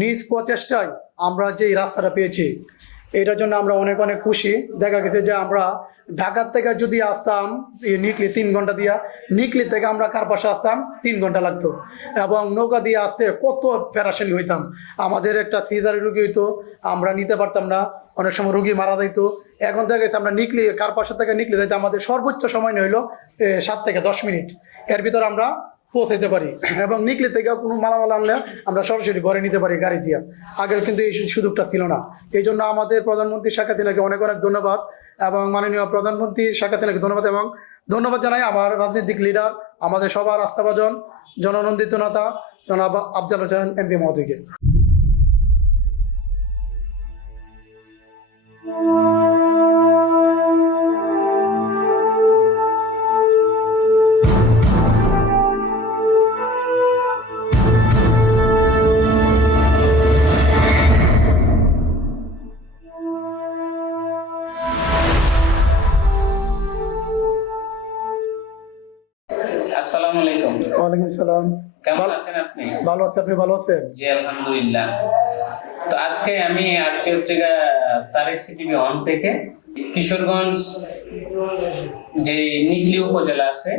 নিজ প্রচেষ্টায় আমরা যে রাস্তাটা পেয়েছি, এটার জন্য আমরা অনেক অনেক খুশি। দেখা গেছে যে আমরা ঢাকার থেকে যদি আসতাম নিকলি তিন ঘণ্টা দিয়া, নিকলি থেকে আমরা কার পাশে আসতাম? তিন ঘণ্টা লাগতো। এবং নৌকা দিয়ে আসতে কত প্যারাশানি হইতাম। আমাদের একটা সিজারি রুগী হইতো, আমরা নিতে পারতাম না। অনেক সময় রুগী মারা যাইতো। এখন দেখা গেছে আমরা নিকলি, কার পাশে থেকে নিকলি যাইতে আমাদের সর্বোচ্চ সময় হইল সাত থেকে দশ মিনিট। এর ভিতর আমরা পৌঁছাইতে পারি। এবং নিকলে থেকে কোনো মালামাল আনলে আমরা সরাসরি ঘরে নিতে পারি গাড়ি দিয়ে। আগে কিন্তু এই সুযোগটা ছিল না। এই জন্য আমাদের প্রধানমন্ত্রী শেখ হাসিনাকে অনেক অনেক ধন্যবাদ এবং মাননীয় প্রধানমন্ত্রী শেখ হাসিনাকে ধন্যবাদ এবং ধন্যবাদ জানাই আমার রাজনৈতিক লিডার আমাদের সবার আস্থাভাজন জননন্দিত নেতা জনাব আফজাল হোসেন এমপি মহোদয়কে। ওয়ালাইকুম সালাম। কেমন আছেন আপনি? ভালো আছে আপনি ভালো আছেন? জি আলহামদুলিল্লাহ। তো আজকে আমি আসছি হচ্ছে তারেক সিটিভি ওয়ান থেকে। কিশোরগঞ্জ যে নিকলি উপজেলা আছে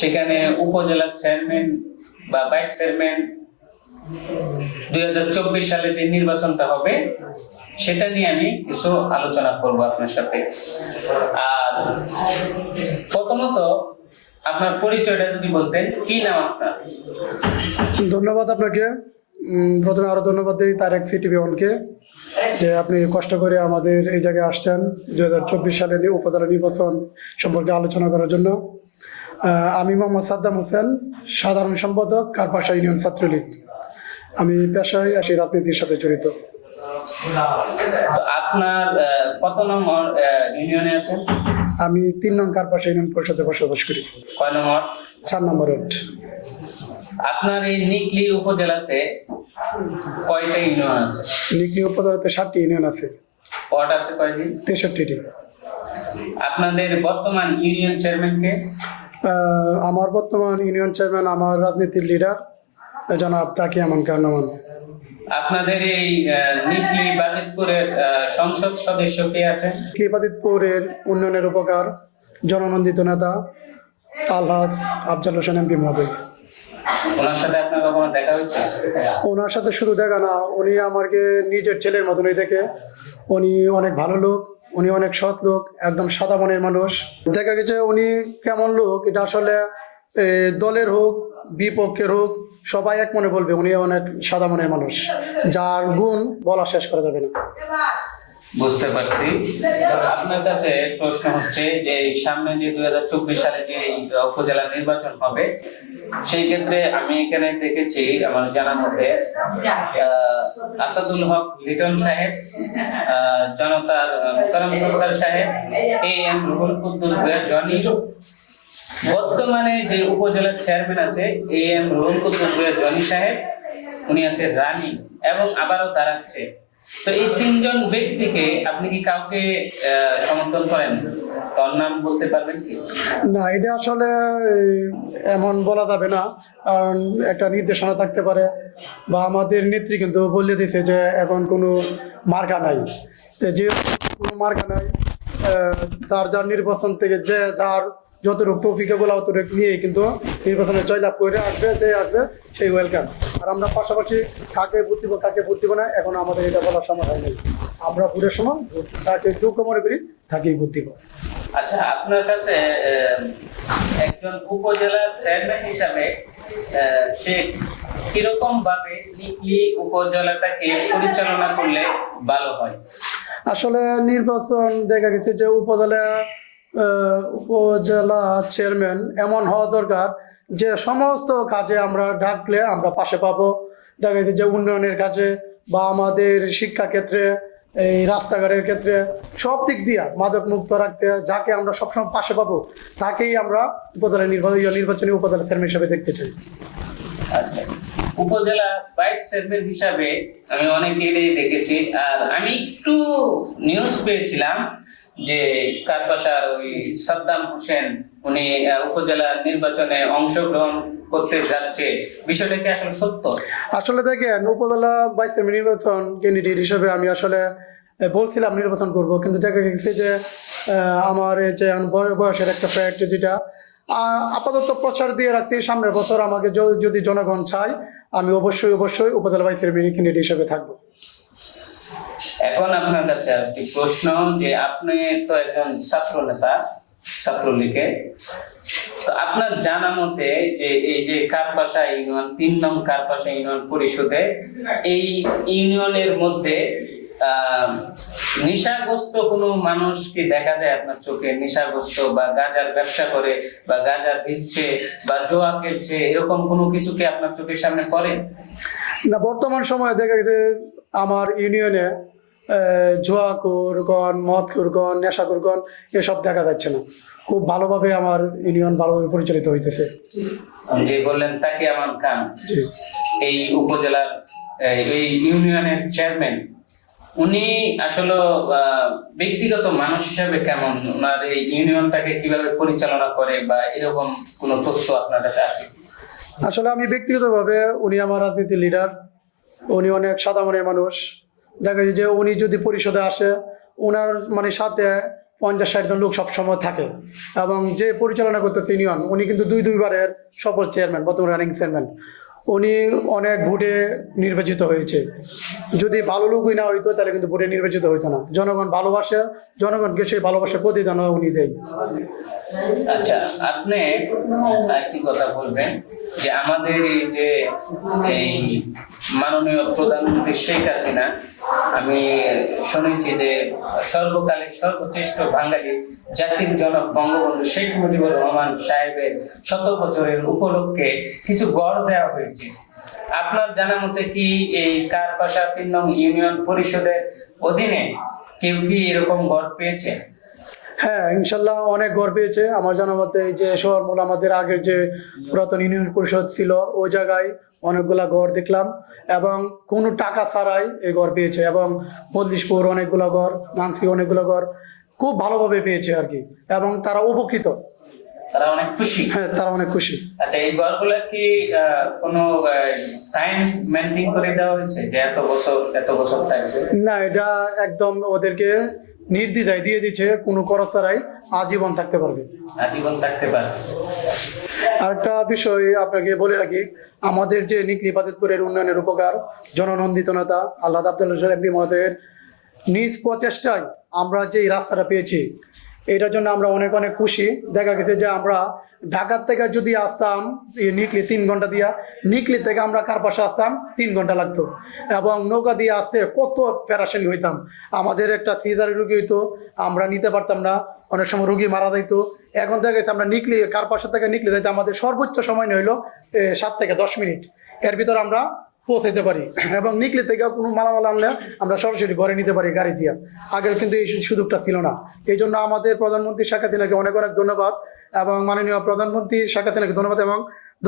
সেখানে উপজেলার চেয়ারম্যান বা ভাইস চেয়ারম্যান দুই হাজার চব্বিশ সালে যে নির্বাচনটা হবে সেটা নিয়ে আমি কিছু আলোচনা করব আপনার সাথে। আর প্রথমত আপনার পরিচয়টা যদি বলতেন, কি নাম আপনার? ধন্যবাদ আপনাকে। প্রথমে আরও ধন্যবাদ দিই তারেক সিটিভি ওয়ানকে যে আপনি কষ্ট করে আমাদের এই জায়গায় আসছেন দু হাজার চব্বিশ সালে নি- উপজেলা নির্বাচন সম্পর্কে আলোচনা করার জন্য। আমি মোহাম্মদ সাদ্দাম হোসেন, সাধারণ সম্পাদক, কারপাশা ইউনিয়ন ছাত্রলীগ। আমি পেশায় আসি রাজনীতির সাথে জড়িত। আপনার কত নম্বর ইউনিয়নে আছেন আমি তিন নং কারপাশা ইউনিয়ন পরিষদে বসবাস করি। কয় নম্বর চার নম্বর ওয়ার্ড আপনার এই নিকলি উপজেলাতে কয়টা ইউনিয়ন আছে? লিখনি উপজেলাতে ষাটটি ইউনিয়ন আছে। ওয়ার্ড আছে কয়দিন তেষট্টিটি। আপনাদের বর্তমান ইউনিয়ন চেয়ারম্যানকে আমার বর্তমান ইউনিয়ন চেয়ারম্যান আমার রাজনীতির লিডার জনাব তাকি আমান কারনামান আপনাদের এই নিকলি বাজিতপুরের সংসদ সদস্য কে আছেন? ক্লিপাদিতপুরের উন্নয়নের উপকার জননন্দিত নেতা আলহাজ আফজাল হোসেন এমপি মহোদয়। ওনার সাথে আপনার কখনো দেখা হয়েছে? ওনার সাথে শুধু দেখা না উনি আমাকে নিজের ছেলের মতনই থেকে উনি অনেক ভালো লোক উনি অনেক সৎ লোক একদম সাদা মনের মানুষ। দেখা গেছে উনি কেমন লোক এটা আসলে দলের হোক বিপক্ষের হোক সবাই এক মনে বলবে উনি অনেক সাদা মনের মানুষ। যার গুণ বলা শেষ করা যাবে না। বুঝতে পারছি। আপনার কাছে প্রশ্ন হচ্ছে যে সামনে যে দুই হাজার চব্বিশ সালে যে উপজেলা নির্বাচন হবে সেই ক্ষেত্রে আমি এখানে দেখেছি আমার জানা মতে আহ, আসাদুল হক লিটন সাহেব জনতার আহ, মোকারম সরকার সাহেব এ এম রুহুল কুদ্দুস জনি বর্তমানে যে উপজেলার চেয়ারম্যান আছে এ এম কুদ্দুস জনি সাহেব, উনি আছে রানী এবং আবারও দাঁড়াচ্ছে তো এই তিনজন ব্যক্তিকে আপনি কি কাউকে সমর্থন করেন? তার নাম বলতে পারবেন কি? না, এটা আসলে এমন বলা যাবে না। কারণ একটা নির্দেশনা থাকতে পারে বা আমাদের নেত্রী কিন্তু বলে দিয়েছে যে এখন কোনো মার্কা নাই। যে কোনো মার্কা নাই যার যার নির্বাচন থেকে যে যার যতটুকু তৌফিকাগুলো অতটুকু নিয়ে কিন্তু নির্বাচনে জয়লাভ করে আসবে যে আসবে সেই ওয়েলকাম আর আমরা পাশাপাশি কাকে ভোট দিব কাকে ভোট দিব না এখন আমাদের এটা বলার সময় হয়নি। আমরা ভোটের সময় যাকে যোগ্য মনে করি তাকেই ভোট দিব। আচ্ছা আপনার কাছে একজন উপজেলা চেয়ারম্যান হিসাবে সে কীরকম ভাবে নিকলি উপজেলাটাকে পরিচালনা করলে ভালো হয়? আসলে নির্বাচন দেখা গেছে যে উপজেলা উপজেলা চেয়ারম্যান এমন হওয়া দরকার যে সমস্ত কাজে আমরা ডাকলে আমরা পাশে পাবো। দেখা যে উন্নয়নের কাজে বা আমাদের শিক্ষা ক্ষেত্রে এই রাস্তাঘাটের ক্ষেত্রে সব দিক দিয়ে মাদক মুক্ত রাখতে, যাকে আমরা সবসময় পাশে পাবো, তাকেই আমরা উপজেলা নির্বাচনী নির্বাচনী উপজেলা চেয়ারম্যান হিসেবে দেখতে চাই। আচ্ছা উপজেলা ভাইস চেয়ারম্যান হিসাবে আমি অনেকেরই দেখেছি। আর আমি একটু নিউজ পেয়েছিলাম যে কারপাশার ওই সাদ্দাম হোসেন, উনি উপজেলা নির্বাচনে অংশগ্রহণ করতে যাচ্ছে, বিষয়টা কি আসলে সত্য? আসলে দেখেন, উপজেলা ভাইস নির্বাচন ক্যান্ডিডেট হিসেবে আমি আসলে বলছিলাম নির্বাচন করব, কিন্তু দেখা গেছে যে আমার যে বয়- বয়সের একটা ফ্যাক্ট যেটা আপাতত প্রচার দিয়ে রাখছি, সামনের বছর আমাকে যদি জনগণ চায়, আমি অবশ্যই অবশ্যই উপজেলা ভাইস ক্যান্ডিডেট হিসেবে থাকব। এখন আপনার কাছে একটি প্রশ্ন যে আপনি তো একজন ছাত্র নেতা ছাত্রলীগে। তো আপনার জানা মতে যে এই যে কারপাশা ইউনিয়ন, তিন নং কারপাশা ইউনিয়ন পরিষদে এই ইউনিয়নের মধ্যে নেশাগ্রস্ত কোনো মানুষ কি দেখা যায় আপনার চোখে? নেশাগ্রস্ত বা গাঁজার ব্যবসা করে বা গাঁজা দিচ্ছে বা জোয়া খেলছে, এরকম কোনো কিছু কি আপনার চোখের সামনে পড়ে? না, বর্তমান সময়ে দেখা গেছে আমার ইউনিয়নে আহ, জুয়াকুরগণ মদকুরগণ নেশাকুরগণ এসব দেখা যাচ্ছে না। খুব ভালোভাবে আমার ইউনিয়ন ভালোভাবে পরিচালিত হইতেছে। যে বললেন তাকে আমার কান এই উপজেলার এই ইউনিয়নের চেয়ারম্যান উনি আসলে ব্যক্তিগত মানুষ হিসাবে কেমন? ওনার এই ইউনিয়নটাকে কীভাবে পরিচালনা করে বা এরকম কোন তথ্য আপনার কাছে আছে? আসলে আমি ব্যক্তিগতভাবে উনি আমার রাজনীতির লিডার উনি অনেক সাদা মনের মানুষ। দেখা যে উনি যদি পরিষদে আসে ওনার মানে সাথে পঞ্চাশ ষাট জন লোক সবসময় থাকে। এবং যে পরিচালনা করতেছে ইউনিয়ন, উনি কিন্তু দুই দুইবারের সফল চেয়ারম্যান, বর্তমান রানিং চেয়ারম্যান। উনি অনেক ভোটে নির্বাচিত হয়েছে। যদি ভালো লোকই না হইতো, তাহলে কিন্তু ভোটে নির্বাচিত হইতো না। জনগণ ভালোবাসে, জনগণকে সেই ভালোবাসা প্রতিদান উনি দেয়। আচ্ছা আপনি কথা বলবেন? যে আমাদের এই যে এই মাননীয় প্রধানমন্ত্রী শেখ হাসিনা, আমি শুনেছি যে সর্বকালের সর্বশ্রেষ্ঠ বাঙালি জাতির জনক বঙ্গবন্ধু শেখ মুজিবুর রহমান সাহেবের শত বছরের উপলক্ষে কিছু গড় দেওয়া হয়েছে। আপনার জানা মতে কি এই কারপাশা তিন নং ইউনিয়ন পরিষদের অধীনে কেউ কি এরকম গড় পেয়েছে? হ্যাঁ ইনশাল্লাহ অনেক গর্ব পেয়েছে আমার জানা মতে এই যে শহর মূল আমাদের আগের যে পুরাতন ইউনিয়ন পরিষদ ছিল ওই জায়গায় অনেকগুলা ঘর দেখলাম এবং কোনো টাকা ছাড়াই এই ঘর পেয়েছে এবং মল্লিশপুর অনেকগুলো ঘর নানসি অনেকগুলো ঘর খুব ভালোভাবে পেয়েছে আর কি এবং তারা উপকৃত। তারা অনেক খুশি? হ্যাঁ তারা অনেক খুশি। আচ্ছা এই ঘরগুলা কি কোনো টাইম মেনটেন করে দেওয়া হয়েছে যে এত বছর এত বছর থাকবে? না এটা একদম ওদেরকে নির্দ্বিধায় দিয়ে দিচ্ছে কোনো খরচ ছাড়াই আজীবন থাকতে পারবে। আজীবন থাকতে পারবে। আরেকটা বিষয় আপনাকে বলে রাখি আমাদের যে নিকলি বাদিতপুরের উন্নয়নের উপকার জননন্দিত নেতা আল্লাহ আব্দুল্লাহ এমপি মহোদয়ের নিজ প্রচেষ্টায় আমরা যে রাস্তাটা পেয়েছি এটার জন্য আমরা অনেক অনেক খুশি। দেখা গেছে যে আমরা ঢাকার থেকে যদি আসতাম নিকলি তিন ঘণ্টা দিয়া, নিকলি থেকে আমরা কার পাশে আসতাম? তিন ঘণ্টা লাগতো। এবং নৌকা দিয়ে আসতে কত প্যারাশানি হইতাম। আমাদের একটা সিজারি রুগী হইতো, আমরা নিতে পারতাম না। অনেক সময় রুগী মারা যাইতো। এখন দেখা গেছে আমরা নিকলি, কার পাশে থেকে নিকলি যাইতে আমাদের সর্বোচ্চ সময় হইল সাত থেকে দশ মিনিট। এর ভিতর আমরা পৌঁছাইতে পারি। এবং নিকলে থেকে কোনো মালামাল আনলে আমরা সরাসরি ঘরে নিতে পারি গাড়ি দিয়ে। আগের কিন্তু এই সুযোগটা ছিল না। এই জন্য আমাদের প্রধানমন্ত্রী শেখ হাসিনাকে অনেক অনেক ধন্যবাদ এবং মাননীয় প্রধানমন্ত্রী শেখ হাসিনাকে ধন্যবাদ এবং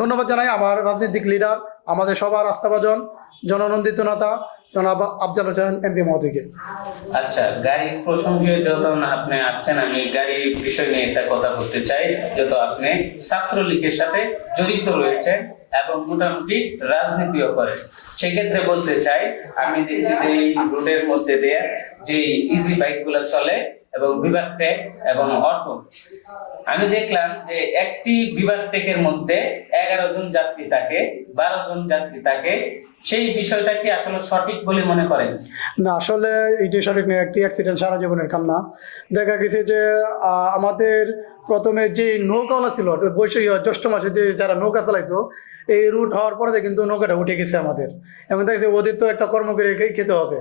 ধন্যবাদ জানাই আমার রাজনৈতিক লিডার আমাদের সবার আস্থাভাজন, জননন্দিত নেতা জনাব আফজাল হোসেন, এমপি মহোদয়কে। আচ্ছা গাড়ির প্রসঙ্গে যখন আপনি আসছেন, আমি গাড়ির বিষয় নিয়ে একটা কথা বলতে চাই। যত আপনি ছাত্রলীগের সাথে জড়িত রয়েছেন এবং মোটামুটি রাজনীতিও করেন। সেক্ষেত্রে বলতে চাই, আমি দেখছি যে এই রোডের মধ্যে দিয়ে যে ইজি বাইকগুলো চলে এবং বিভাগ টেক এবং অটো। আমি দেখলাম যে একটি বিভাগ টেকের মধ্যে এগারো জন যাত্রী থাকে, বারো জন যাত্রী থাকে। সেই বিষয়টা কি আসলে সঠিক বলে মনে করেন? না, আসলে এটি সঠিক নয়। একটি অ্যাক্সিডেন্ট সারা জীবনের কান্না। দেখা গেছে যে আমাদের প্রথমে যে নৌকাওয়ালা ছিল, বৈশাখ জ্যৈষ্ঠ মাসে যে যারা নৌকা চালাইতো, এই রুট হওয়ার পরে কিন্তু নৌকাটা উঠে গেছে আমাদের। এবং দেখা যাচ্ছে ওদের তো একটা কর্ম করে খেতে হবে।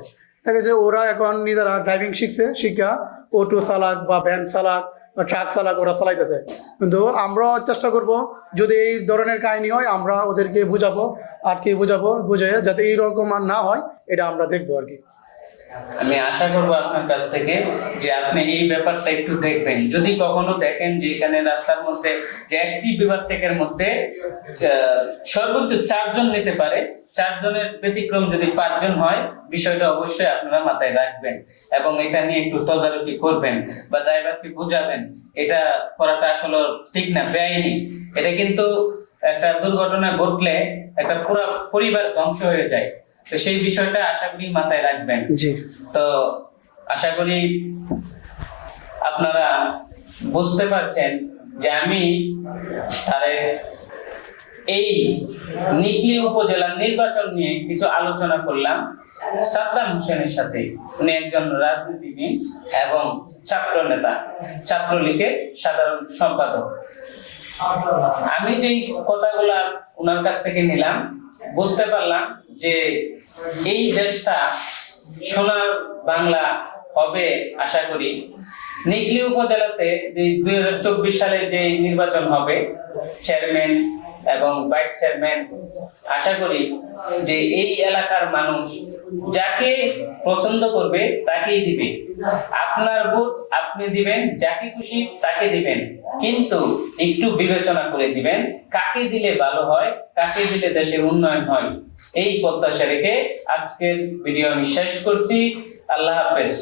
দেখা যাচ্ছে ওরা এখন নিজেরা ড্রাইভিং শিখছে শিক্ষা অটো চালাক বা ভ্যান চালাক বা ট্রাক চালাক ওরা চালাইতেছে। কিন্তু আমরাও চেষ্টা করব, যদি এই ধরনের কাহিনী হয়, আমরা ওদেরকে বুঝাবো, আর কি বুঝাবো বুঝে যাতে এই রকম আর না হয়, এটা আমরা দেখব আর কি। আমি আশা করব আপনার কাছ থেকে যে আপনি এই ব্যাপারটা একটু দেখবেন। যদি কখনো দেখেন যে এখানে রাস্তার মধ্যে যে একটি বিভাগ টেকের মধ্যে সর্বোচ্চ চারজন নিতে পারে, চারজনের ব্যতিক্রম যদি পাঁচজন হয়, বিষয়টা অবশ্যই আপনারা মাথায় রাখবেন এবং এটা নিয়ে একটু তদারকি করবেন বা ড্রাইভারকে বোঝাবেন। এটা করাটা আসলে ঠিক না, বেআইনি। এটা কিন্তু একটা দুর্ঘটনা ঘটলে একটা পুরো পরিবার ধ্বংস হয়ে যায়। তো সেই বিষয়টা আশা করি মাথায় রাখবেন। জি। তো আশা করি আপনারা বুঝতে পারছেন যে আমি তারেক এই নিকলি উপজেলার নির্বাচন নিয়ে কিছু আলোচনা করলাম। সাদ্দাম হোসেনের সাথে। উনি একজন রাজনীতিবিদ এবং ছাত্র নেতা ছাত্রলীগের সাধারণ সম্পাদক। আমি যেই কথাগুলা ওনার কাছ থেকে নিলাম বুঝতে পারলাম যে এই দেশটা সোনার বাংলা হবে আশা করি। নিকলি উপজেলাতে দুই হাজার চব্বিশ সালে যে নির্বাচন হবে, চেয়ারম্যান এবং ভাইস চেয়ারম্যান, আশা করি যে এই এলাকার মানুষ যাকে পছন্দ করবে তাকেই দিবে। আপনার ভোট আপনি দিবেন, যাকে খুশি তাকে দিবেন। কিন্তু একটু বিবেচনা করে দিবেন, কাকে দিলে ভালো হয়, কাকে দিলে দেশের উন্নয়ন হয়। এই প্রত্যাশা রেখে আজকের ভিডিও আমি শেষ করছি। আল্লাহ হাফেজ।